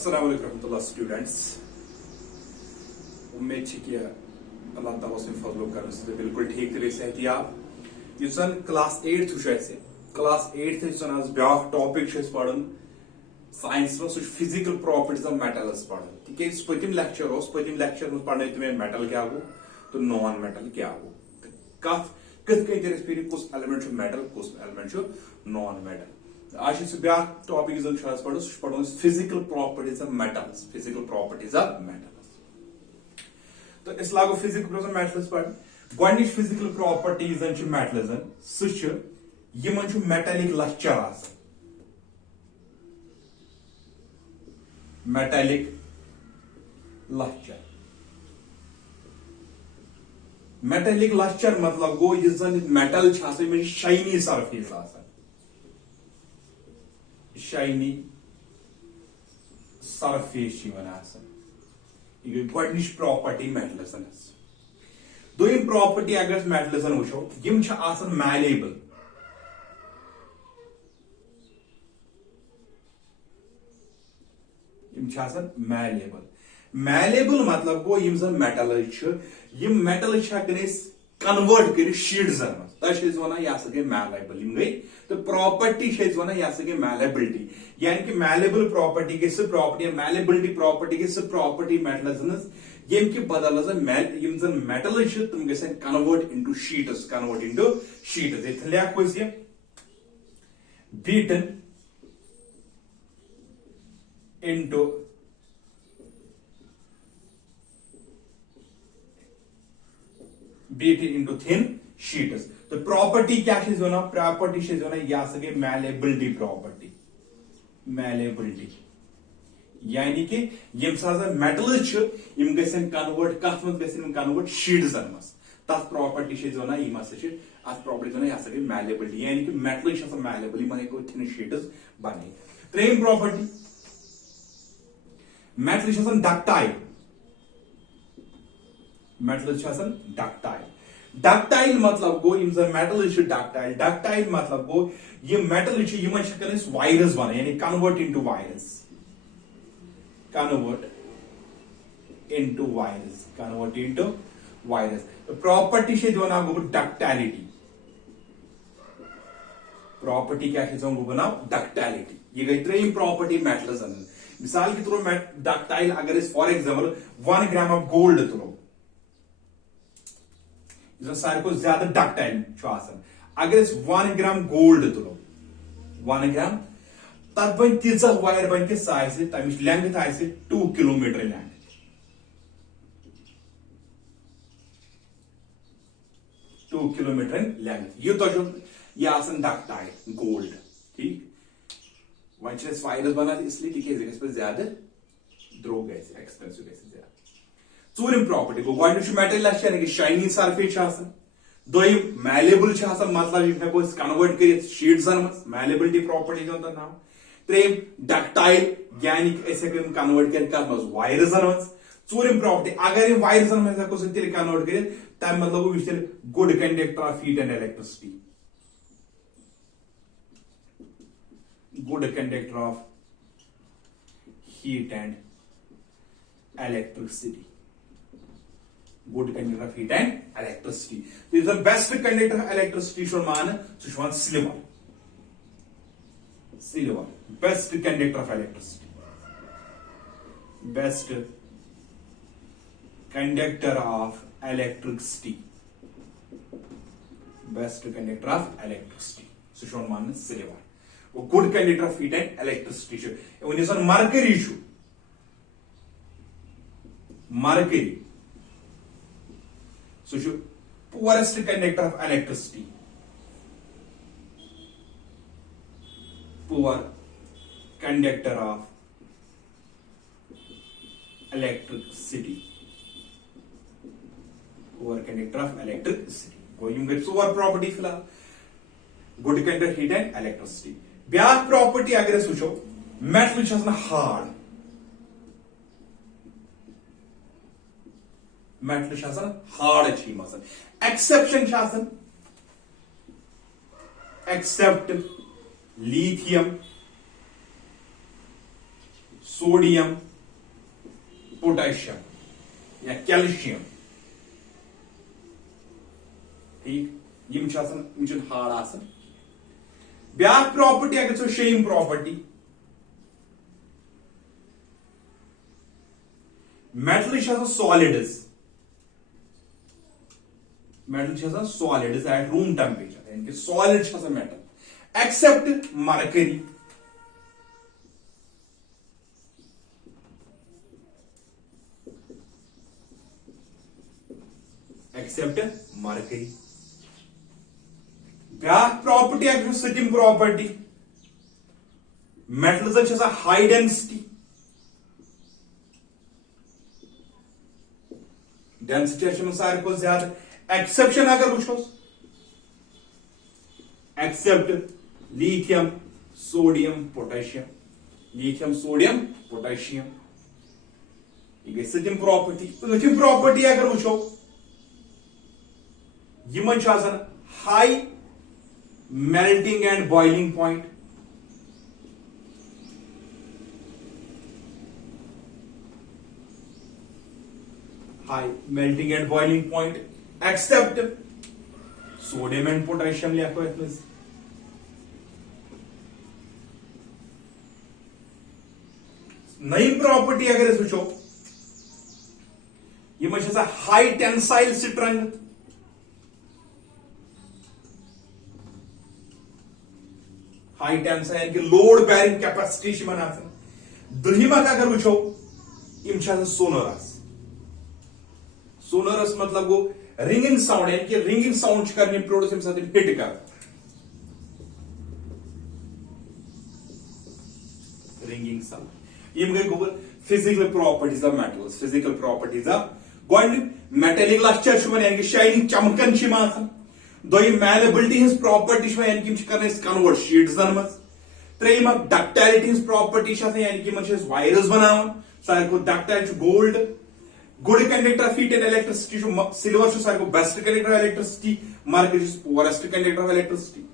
अस्सलाम वालेकुम रहमतुल्लाह स्टूडेंट्स। उम्मीद है कि अल्लाह ताला से फजल कर से बिल्कुल ठीक तरह से एहतियाब युस जन क्लास 8 क्लास 8 जन आज ब्या टॉपिक पढ़न साइंस में सह फिजिकल प्रॉपर्टीज ऑफ मेटल्स पढ़न तिकेज पतिम लेक्चर में पढ़ने तुम्हें मेटल क्या गो तो नॉन मेटल क्या गो कथ कथ कह कुछ एलिमेंट मेटल कुछ एलिमेंट नॉन मेटल आज ब्या टॉपिक पढ़ो सह पढ़ो फिजिकल प्रॉपर्टीज ऑफ मेटल्स तो इस लागो फिजिकल प्रॉपर्टीज ऑफ मेटल्स पढ़ गोडनिच फिजिकल प्रॉपर्टीज मेटल्सन सह metallic lustre metallic lustre metallic lustre मतलब गो metal shiny surface shiny surface यह गई गोडनिच प्रॉपर्टी मेटल्सन दोयम प्रॉपर्टी अगर मेटल्सन वो यम मैलेबल मैलेबल मतलब गो यम मेटल मेटल कन्वर्ट कर शीट्सन मज वन यह गई मैलेबल गई तो प्रॉपर्टी वन यह गई मैलेबिलिटी यानी कि मैलेबल प्रॉपर्टी गई सह प्रॉपर्टी मैलेबिलिटी प्रॉपर्टी गई सह प्रॉपर्टी मेटल्स ये बदल मेटल तुम गन कन्वर्ट इनटू शीट्स ये लिखो beaten into beat into thin sheets तो प्रॉपर्टी क्या प्रॉपर्टी यह गई मैलेबिलिटी यानी कि मेटल्स कन्वर्ट कथ मज कन्वर्ट शीट्सन मज तथ प्रॉपर्टी वन अत प्रॉपर्टी यह गई मैलेबिलिटी यानी कि मेटल मैलेबल थिन शीट्स बन त्रेम प्रॉपर्टी मेटल डक्टाइल डक्टाइल मतलब गो मेटल डक्टाइल मतलब गो ये मेटल वायरस बना यानी कन्वर्ट इनटू वायरस तो प्रॉपर्टी वन गो डक्टालिटी प्रॉपर्टी क्या बना डक्टालिटी ये गई त्रेम प्रॉपर्टी मेटल्स मिसाल के तौर डक्टाइल अगर for example 1 gram of gold तुलो सारे को ज्यादा डक्टाइल अगर 1 ग्राम गोल्ड तुलो 1 ग्राम तथ बन तीज वायर बन कि तमिश लेंथ आ 2 किलोमीटर लेंथ 2 किलोमीटर लेंथ यह डक्टाइल गोल्ड ठीक वन वायरस बनान इसलिए तिक ज्यादा द्रोग एक्सपेंसिव ज्यादा चूरिम प्रॉपर्टी गो मेटल यानी कि शाइनी सरफेस दोयम मैलेबल मतलब हेको कन्वर्ट कर शीट्सन मज मैलेबिलिटी प्रॉपर्टी नाम त्रेम डक्टाइल यानी कि कन्वर्ट कर वायरसन मज चूरिम प्रॉपर्टी अगर वायरसन मज हेको तेल कन्वर्ट कर तम मतलब good conductor of heat and electricity good conductor of heat and electricity so is the best conductor of electricity should man silver best conductor of electricity best conductor of electricity so should man silver good conductor of heat and electricity mercury सह poorest conductor of electricity poor conductor of electricity गई 4 property फिलहाल good conductor heat and electricity ब्या property अगर वो metal hard metal hard exception except lithium, sodium potassium या calcium ठीक यम hard आसन ब्या प्रॉपर्टी अगर शेम property metal solids solids at room temperature यानी कि सॉलिड मेटल एक्सेप्ट मरकरी ब्या प्रॉपर्टी अगर second property metals high density सारे को ज्यादा एक्सेप्शन अगर वो एक्सेप्ट लिथियम सोडियम पोटेशियम ये गई सेकंड प्रॉपर्टी अगर वो यमन high melting and boiling point high melting and boiling point except sodium and potassium लिखो नई प्रॉपर्टी अगर वो यह high tensile strength high tensile कि लोड बेरिंग कैपेसिटी दहिमक अगर वो सोनोरस मतलब गो रिंगिंग साउंड यानी कि रिंगिंग साउंड करने प्रोड्यूस हिट कर रिंगिंग साउंड यम गई गो physical properties of metals physical properties of gold metallic lustre यानी कि शाइनिंग चमकन दोयम मैलेबिलिटी हिंस प्रॉपर्टी यानी कि कन्वर्ट शीट्सन मज त्रेयम डक्टाइलिटी हिंस प्रॉपर्टी यानी कि वायर्स बनावन सारे को ductile gold good conductor of heat and electricity silver सारे को best conductor of electricity mercury poorest conductor of electricity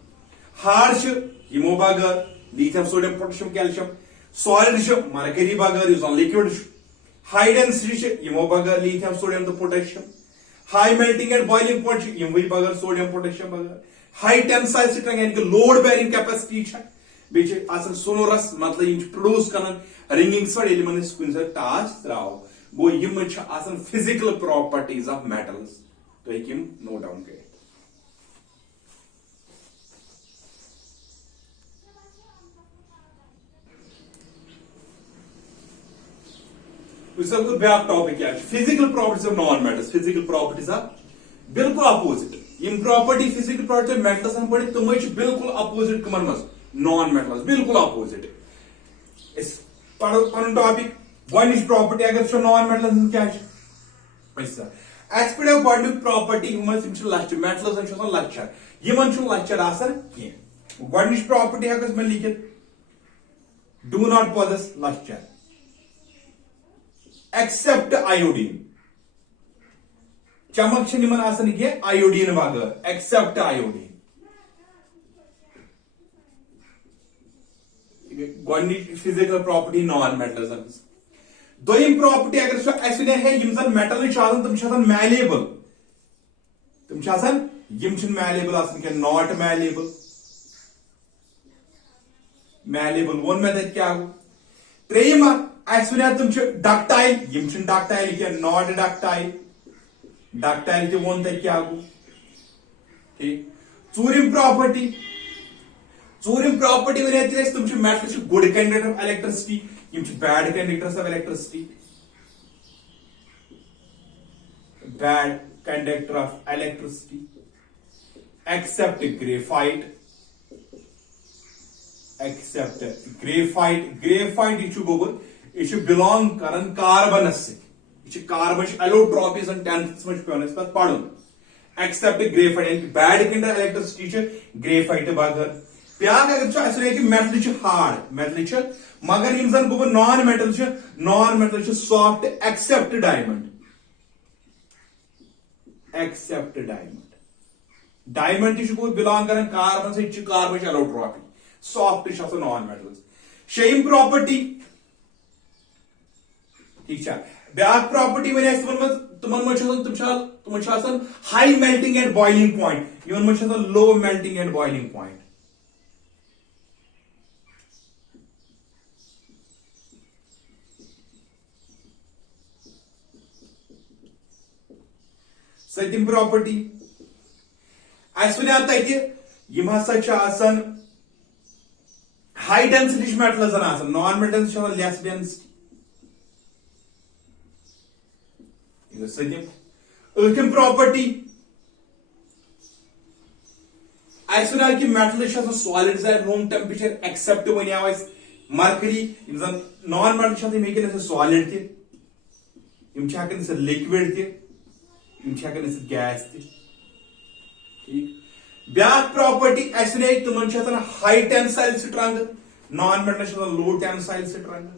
hard यमो बगैर lithium sodium potassium calcium solid mercury बगैर लिक्विड हाई डेंसिटी यमो बगैर लिथियम सोडियम तो potassium high melting and boiling point यम बगैर सोडियम पोटेशियम बगैर हाई टेंसाइल स्ट्रेंथ यानी कि लोड बेरिंग कैपेसिटी बेच सोनोरस मतलब प्रोड्यूस कर रिंगिंग कुछ टाच त्रो गो यम फिजिकल प्रॉपर्टीज ऑफ मेटल्स तो यम नोट डाउन कर ब्या टॉपिक क्या physical properties of non metals physical properties of बिल्कुल अपोजिट यम प्रॉपर्टी फिजिकल प्रॉपर्टी मेटल्स पढ़ तुम बिल्कुल अपोजिट कमन मज नॉन मेटल्स बिल्कुल अपोजिट पढ़ टॉपिक गोनिश प्रॉपर्टी अगर नॉन मेटल्स क्या पे गोड प्रॉपर्टी लच्चर मेटल्स लच्चर यमन लच्चर गोनिश प्रॉपर्टी हेक लिखित do not possess lustre except iodine चमक आयोडीन बगैर except iodine physical property non metals दोयम प्रॉपर्टी अगर मेटल तम मैलेबल तम मैलेबल नॉट मैलेबल मैलेबल वो मे क्या त्रेयम तुम ductile ductile not ductile ductile वो क्या गो ठीक चूरिम प्रॉपर्टी वन तुम metal good conductor of electricity bad conductors of electricity bad conductor of electricity except graphite गोबुत यह बिलोंग कर कार्बनस कार्बन एलोट्रॉपीज 10th पे पढ़ except graphite bad conductor electricity graphite बगैर ब्याक अगर मेटल हार्ड मेटल मगर गो non metal soft except diamond diamond गो बिलोंग कर carbon carbon allotropy soft non metals शेम प्रॉपर्टी ठीक छा ब्याक प्रॉपर्टी वन तुम high melting and boiling point इन low melting and boiling point सतम property high density metals non metals less density सतम प्रॉपर्टी कि metal solid at room temperature except one mercury non metal solid तक liquid तक gas ठीक ब्याक property तुम high tensile strength non metal low tensile strength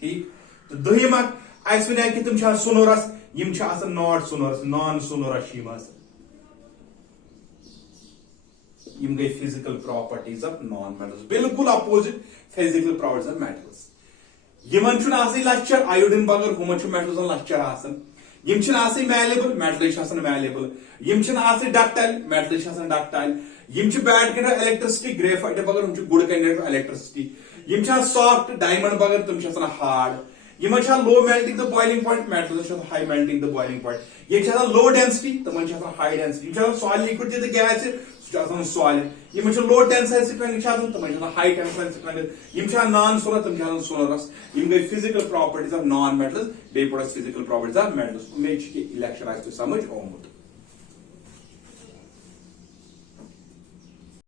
ठीक तो दहिम कि तुम sonorous not sonorous non sonorous गई physical properties of non metals बिल्कुल opposite physical properties of metals lustre iodine बगर हम metals lustre malleable metal malleable ductile metal ductile bad conductor electricity graphite बगर हम good conductor electricity soft diamond बगर तुम hard low melting the boiling point metal high melting the boiling point ये low density तुम high density solid liquid तो gas solid low tensile strength तुम high tensile strength non sonorous तुम sonorous गई physical properties of non metals बे physical properties of metals उम्मीद कि lecture समझ आमुत।